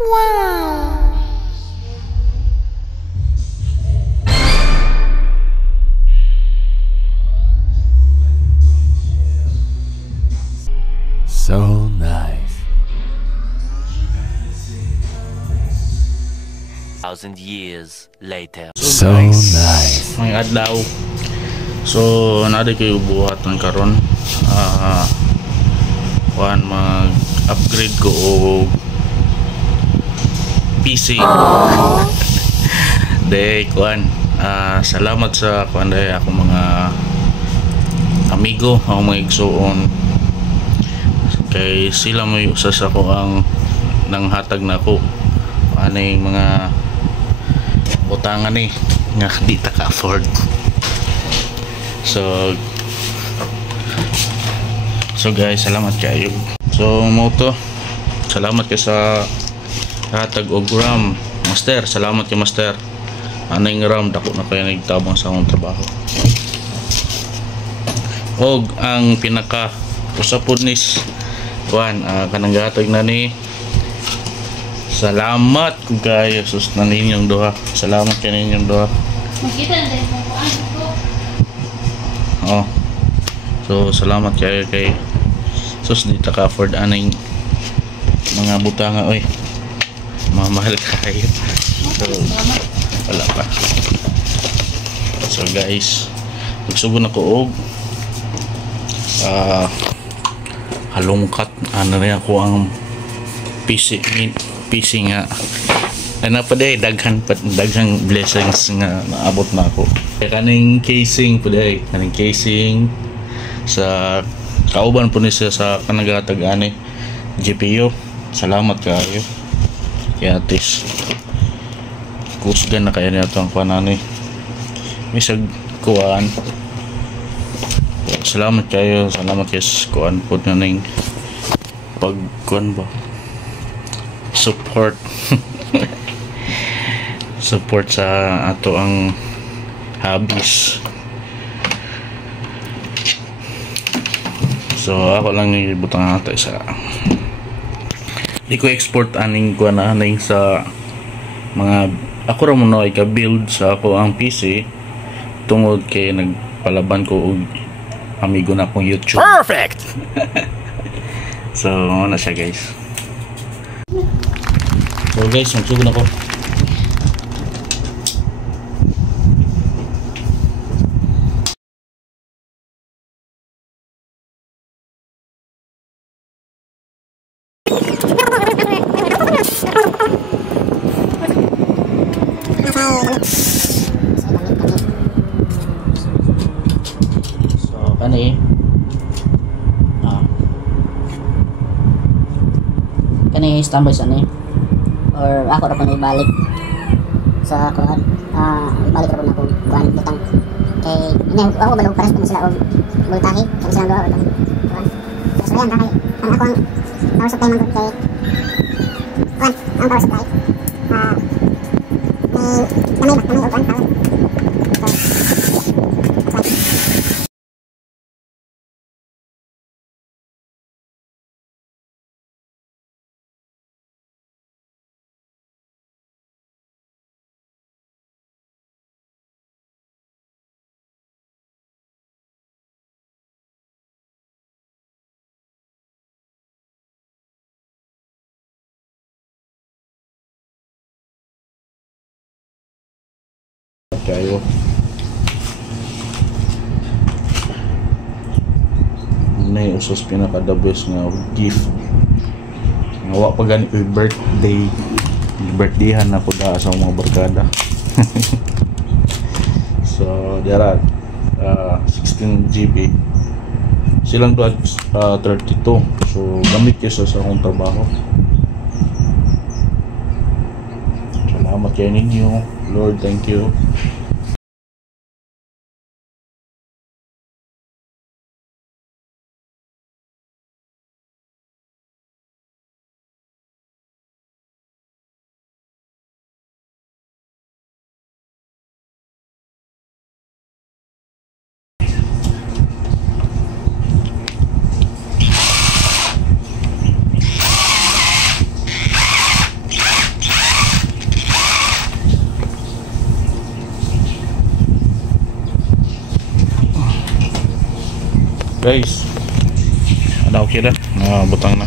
Wow! So nice. 1,000 years later. So nice. May adlaw. So naadi kayo buhatan karon. Kuan mag-upgrade ko og PC. De kuan. Salamat sa kuan day ako mga amigo, ako mga igsuon. Kay sila may usas ako ang nanghatag na ako aning mga utangan ni nga di ta ka afford. So guys, salamat kayo. So mo to, salamat kay sa hatag og RAM master. Salamat kay master. Aning RAM dako na kayo nagtabang sa akong trabaho. Og ang pinaka usapod nis kuan kanang gatag na ni. Salamat kayo sus na ninyong duha. Salamat kay ninyong duha. Makita na din mo ko. Oh. So salamat kayo kay sus di ta ka afford aning mga butanga oy. Mamahal kayo. So wala pa. So guys, magsugon ako og halungkat ano na ako ang PC nga ano pa day daghang blessings nga naabot na ako. Kaning casing pa day, kaning casing sa kauban po ni siya sa kanagatag ani GPU. Salamat kayo kaya atis kusgan na kaya niya itong panani misag kuhaan. Salamat kayo kuhaan po na ning pagkuhan ba support support sa ato ang hobbies. So ako lang ibutang ata sa di ko export aning kuan aning sa mga ako ra mo na ika-build sa ako ang PC tungod kay nagpalaban ko og amigo na akong YouTube. Perfect! So na siya guys. So guys, magsugon ako. So kani kani standby sa ni or ako ra pa ni balik sa kuan ibalik ra pa na ko kuan butang kay ini ako balog pares pa sila og bultahi kay sila duha kuan so yan kay ang ako ang power supply man kay kuan ang power supply kamay og kuan power kayo. Ano yung usos pinaka the best nga gift nga wa pa gani birthdayhan na ko da sa mga barkada. So there are 16 GB silang doon 32. So gamit kayo sa akong trabaho. Salamat kayo ninyo Lord, thank you. Guys, ano okay na? Butang na.